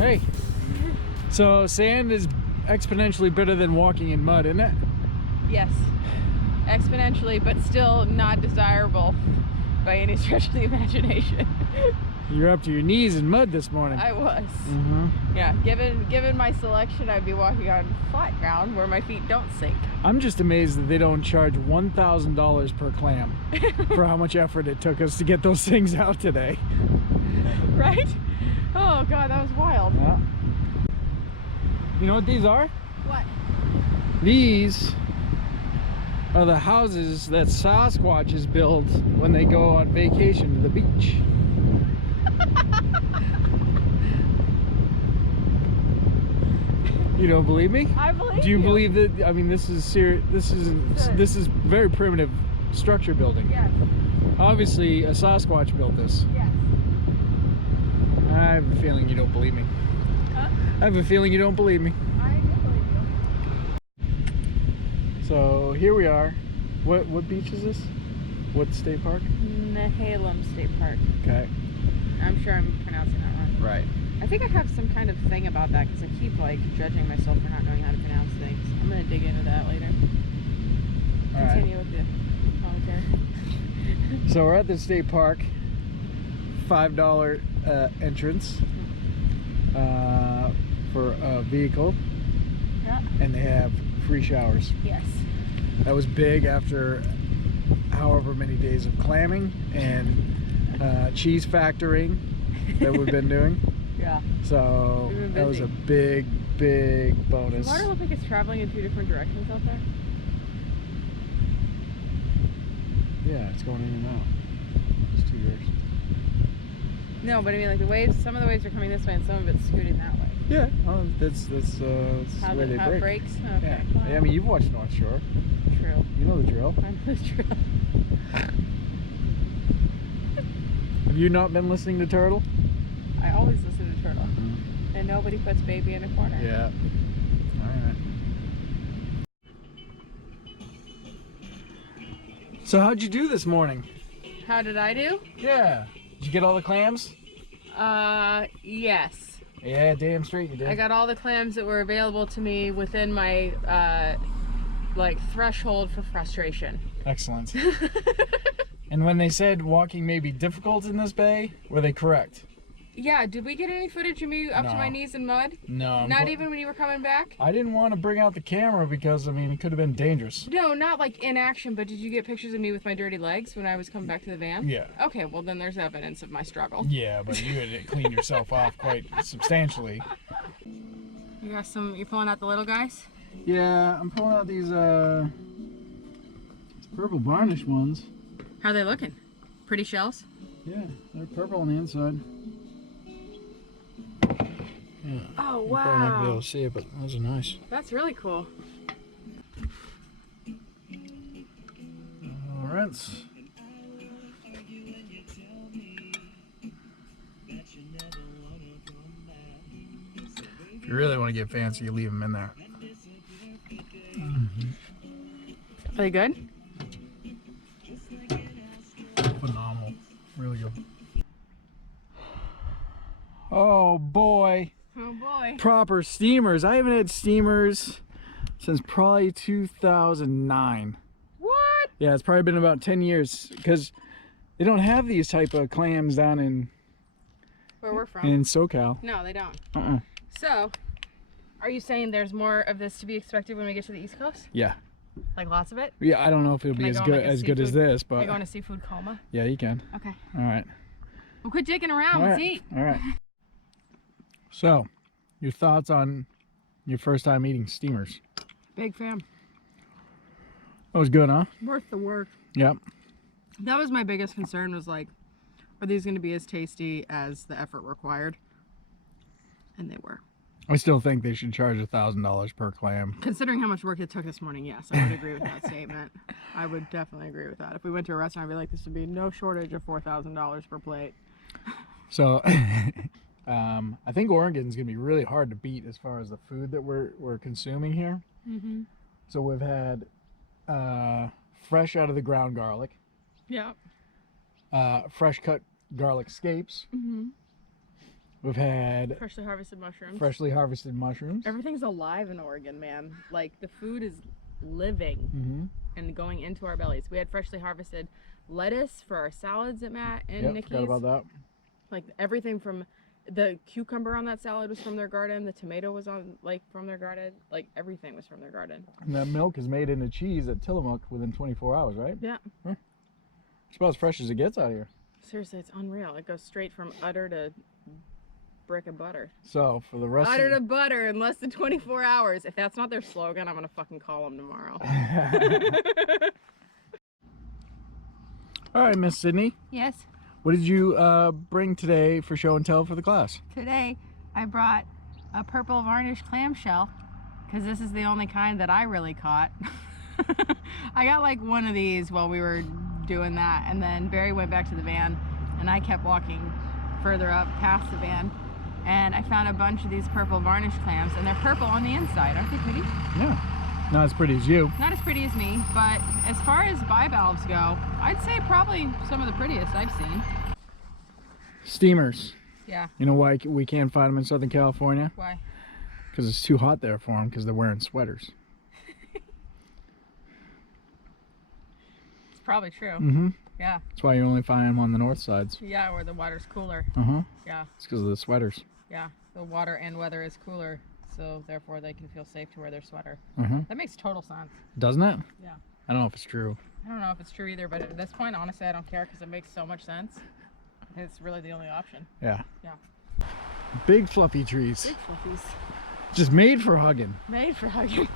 Hey. So sand is exponentially better than walking in mud, isn't it? Yes. Exponentially, but still not desirable by any stretch of the imagination. You're up to your knees in mud this morning. I was. Mm-hmm. Yeah, given my selection, I'd be walking on flat ground where my feet don't sink. I'm just amazed that they don't charge $1,000 per clam for how much effort it took us to get those things out today. Right? Oh God, that was wild. Yeah. You know what these are? What? These are the houses that Sasquatches build when they go on vacation to the beach. You don't believe me? I believe. Do you believe that? I mean, this is serious. This is very primitive structure building. Yes. Obviously, a Sasquatch built this. Yes. I have a feeling you don't believe me. Huh? I have a feeling you don't believe me. I do believe you. So here we are. What beach is this? What state park? Nehalem State Park. Okay. I'm sure I'm pronouncing that wrong. Right. I think I have some kind of thing about that because I keep like judging myself for not knowing how to pronounce things. I'm gonna dig into that later. All right. Continue with the commentary. So we're at the state park. $5 entrance for a vehicle. Yeah. And they have free showers. Yes. That was big after however many days of clamming and cheese factoring that we've been doing. Yeah. So that was a big bonus. Does the water look like it's traveling in two different directions out there? Yeah, it's going in and out. It's 2 directions. No, but I mean like the waves, some of the waves are coming this way and some of it's scooting that way. Yeah, well, that's How where they it break. breaks? Okay. Yeah. Well, I mean, you've watched North Shore. true. You know the drill. I know the drill. Have you not been listening to Turtle? I always listen to Turtle. And nobody puts baby in a corner. Yeah. Alright. So how'd you do this morning? How did I do? Yeah. Did you get all the clams? Yes. Yeah, damn straight you did. I got all the clams that were available to me within my, like, threshold for frustration. Excellent. And when they said walking may be difficult in this bay, were they correct? Yeah, did we get any footage of me up to my knees in mud? No. Not even when you were coming back? I didn't want to bring out the camera because, I mean, it could have been dangerous. No, not like in action, but did you get pictures of me with my dirty legs when I was coming back to the van? Yeah. Okay, well then there's evidence of my struggle. Yeah, but you had to clean yourself off quite substantially. You got some, you're pulling out the little guys? Yeah, I'm pulling out these purple varnish ones. How are they looking? Pretty shells? Yeah, they're purple on the inside. Yeah. Oh, You're probably not gonna be able wow. to see it, but those are nice. That's really cool. Rinse. If you really want to get fancy, you leave them in there. Are they good? Phenomenal. Really good. Oh boy. Oh boy. Proper steamers. I haven't had steamers since probably 2009. What? Yeah, it's probably been about 10 years because they don't have these type of clams down in Where we're from? in SoCal. No, they don't. Uh-uh. So, are you saying there's more of this to be expected when we get to the East Coast? Yeah. Like lots of it? Yeah, I don't know if it'll Can be I as go on, good like, a as good as seafood- this, Can I but go in a seafood coma? yeah, you can. Okay. All right. Well, quit digging around. All Let's right. eat. All right. So, your thoughts on your first time eating steamers? Big fan. That was good, huh? Worth the work. Yep. That was my biggest concern, was like, are these going to be as tasty as the effort required? And they were. I still think they should charge $1,000 per clam. Considering how much work it took this morning, yes, I would agree with that statement. I would definitely agree with that. If we went to a restaurant, I'd be like, this would be no shortage of $4,000 per plate. So, I think Oregon's gonna be really hard to beat as far as the food that we're consuming here. Mm-hmm. So we've had fresh out of the ground garlic, Yeah. fresh cut garlic scapes, Mm-hmm. We've had Freshly harvested mushrooms. freshly harvested mushrooms. Everything's alive in Oregon, man. Like, the food is living and going into our bellies. We had freshly harvested lettuce for our salads at Matt and Nikki's. Forgot about that. Like, everything from the cucumber on that salad was from their garden. The tomato was from their garden. Like, everything was from their garden. And that milk is made into cheese at Tillamook within 24 hours, right? Yeah. Huh. It's about as fresh as it gets out here. Seriously, it's unreal. It goes straight from udder to brick of butter. So for the rest Udder to butter in less than 24 hours. If that's not their slogan, I'm gonna fucking call them tomorrow. All right, Miss Sydney. Yes, What did you bring today for show and tell for the class? today I brought a purple varnish clamshell because this is the only kind that I really caught. I got like one of these while we were doing that, and then Barry went back to the van and I kept walking further up past the van, and I found a bunch of these purple varnish clams, and they're purple on the inside. Aren't they pretty? Yeah. Not as pretty as you. Not as pretty as me, but as far as bivalves go, I'd say probably some of the prettiest I've seen. Steamers. Yeah. You know why we can't find them in Southern California? Why? Because it's too hot there for them because they're wearing sweaters. It's probably true. Mm-hmm. Yeah. That's why you only find them on the north sides. Yeah, where the water's cooler. Uh-huh. Yeah. It's because of the sweaters. Yeah, the water and weather is cooler, so therefore they can feel safe to wear their sweater. Uh-huh. That makes total sense. Doesn't it? Yeah. I don't know if it's true. I don't know if it's true either, but at this point, honestly, I don't care because it makes so much sense. It's really the only option. Yeah. Yeah. Big fluffy trees. Big fluffies. Just made for hugging. Made for hugging.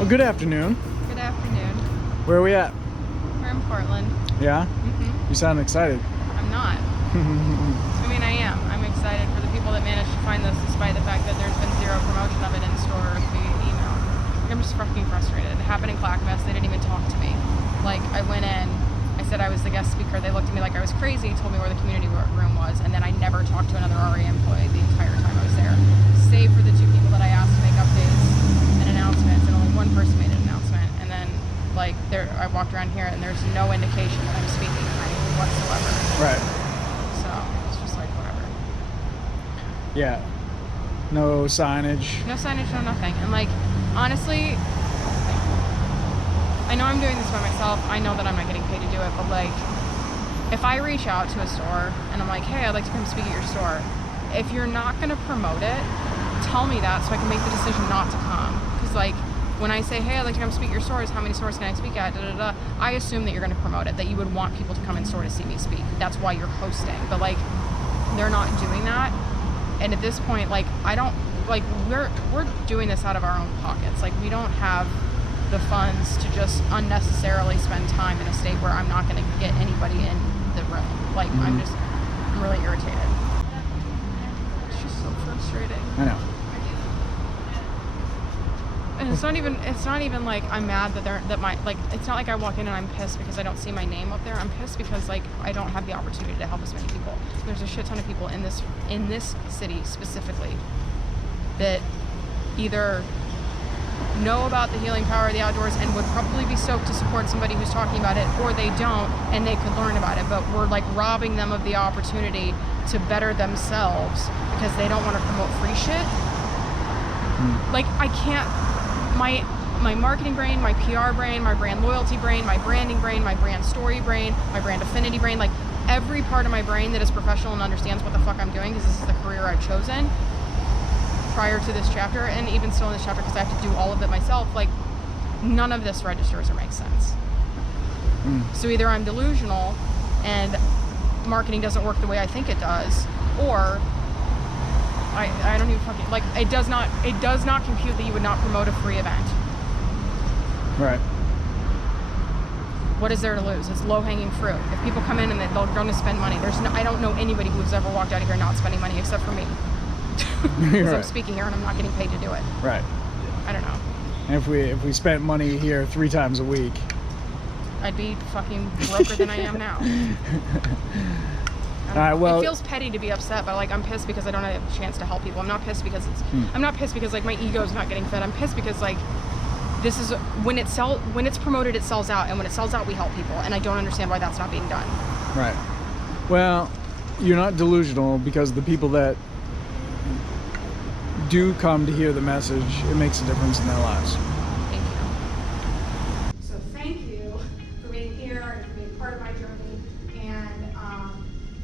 Well, good afternoon. Good afternoon. Where are we at? We're in Portland. Yeah? You sound excited. I'm not. I mean, I am. I'm excited for the people that managed to find this despite the fact that there's been zero promotion of it in store or via email. I'm just fucking frustrated. It happened in Clackamas. They didn't even talk to me. Like, I went in, I said I was the guest speaker. They looked at me like I was crazy, told me where the community room was, and then I never talked to another RA employee the entire time I was there. Save for the two people that I asked to make updates and announcements, and only one person made an announcement. And then, like, I walked around here, and there's no indication that I'm speaking tonight whatsoever. Right. So, it's just like, whatever. Yeah. No signage. No signage, no nothing. And, like, honestly, I know I'm doing this by myself. I know that I'm not getting paid to do it, but, like, if I reach out to a store and I'm like, hey, I'd like to come speak at your store, if you're not going to promote it, tell me that so I can make the decision not to come. Because, like, when I say, hey, I'd like to come speak at your stores, how many stores can I speak at, I assume that you're going to promote it, that you would want people to come in store to see me speak. That's why you're hosting. But, like, they're not doing that. And at this point, like, I don't, like, we're doing this out of our own pockets. Like, we don't have the funds to just unnecessarily spend time in a state where I'm not going to get anybody in the room. Like, I'm really irritated. It's just so frustrating. I know. And it's not even like I'm mad that it's not like I walk in and I'm pissed because I don't see my name up there. I'm pissed because, like, I don't have the opportunity to help as many people. There's a shit ton of people in this city specifically that either know about the healing power of the outdoors and would probably be stoked to support somebody who's talking about it, or they don't and they could learn about it, but we're like robbing them of the opportunity to better themselves because they don't want to promote free shit. Like, I can't, my marketing brain, my PR brain, my brand loyalty brain, my branding brain, my brand story brain, my brand affinity brain, like every part of my brain that is professional and understands what the fuck I'm doing, because this is the career I've chosen prior to this chapter, and even still in this chapter because I have to do all of it myself, like none of this registers or makes sense. So either I'm delusional and marketing doesn't work the way I think it does, or I don't even fucking, like, it does not compute that you would not promote a free event. Right. What is there to lose? It's low-hanging fruit. If people come in and they're going to spend money, I don't know anybody who's ever walked out of here not spending money except for me. Because right. I'm speaking here and I'm not getting paid to do it. Right. I don't know. And if we spent money here 3 times a week, I'd be fucking broker than I am now. All right, well, it feels petty to be upset, but like I'm pissed because I don't have a chance to help people. I'm not pissed because I'm not pissed because like my ego's not getting fed. I'm pissed because like this is when it's promoted, it sells out, and when it sells out, we help people, and I don't understand why that's not being done. Right. Well, you're not delusional, because the people that do come to hear the message, it makes a difference in their lives. Thank you. So thank you for being here and for being part of my journey, and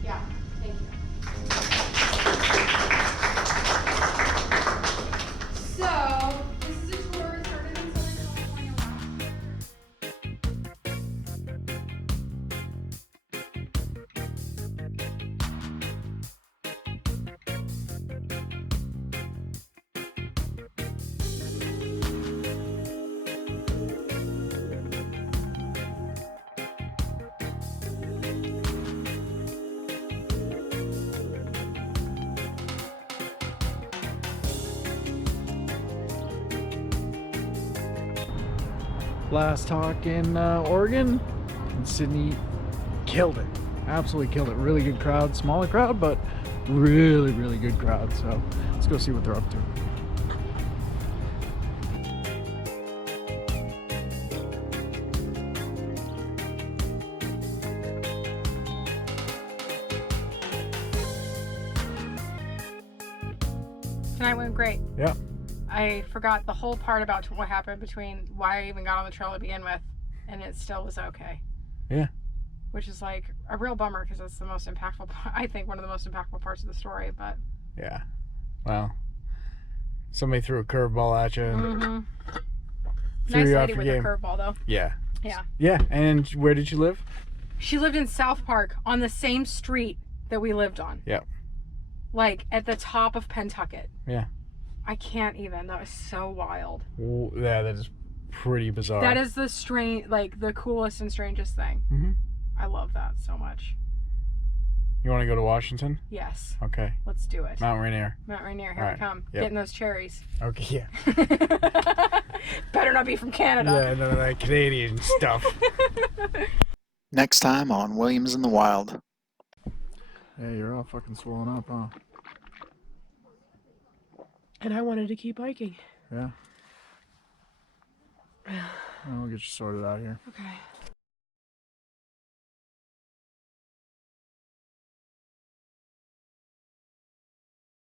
yeah, thank you. So this is a tour. It started in Southern California last year. Last talk in Oregon, and Sydney killed it. Absolutely killed it. Really good crowd. Smaller crowd, but really, really good crowd. So let's go see what they're up to. Tonight went great. Yeah. I forgot the whole part about what happened between why I even got on the trail to begin with, and it still was okay. Yeah. Which is like a real bummer because it's the most impactful, I think one of the most impactful parts of the story, but. Yeah. Well, somebody threw a curveball at you. And threw Nice you lady off your with a game. curveball though. Yeah. Yeah. Yeah. And where did you live? She lived in South Park on the same street that we lived on. Yeah. Like at the top of Pentucket. Yeah. I can't even. That was so wild. Ooh, yeah, that is pretty bizarre. That is the like the coolest and strangest thing. Mm-hmm. I love that so much. You want to go to Washington? Yes. Okay. Let's do it. Mount Rainier. Mount Rainier, here All we right. come. Yep. Getting those cherries. Okay, yeah. Better not be from Canada. Yeah, none of that Canadian stuff. Next time on Williams in the Wild. Yeah, you're all fucking swollen up, huh? And I wanted to keep hiking. Yeah. I'll get you sorted out here. Okay.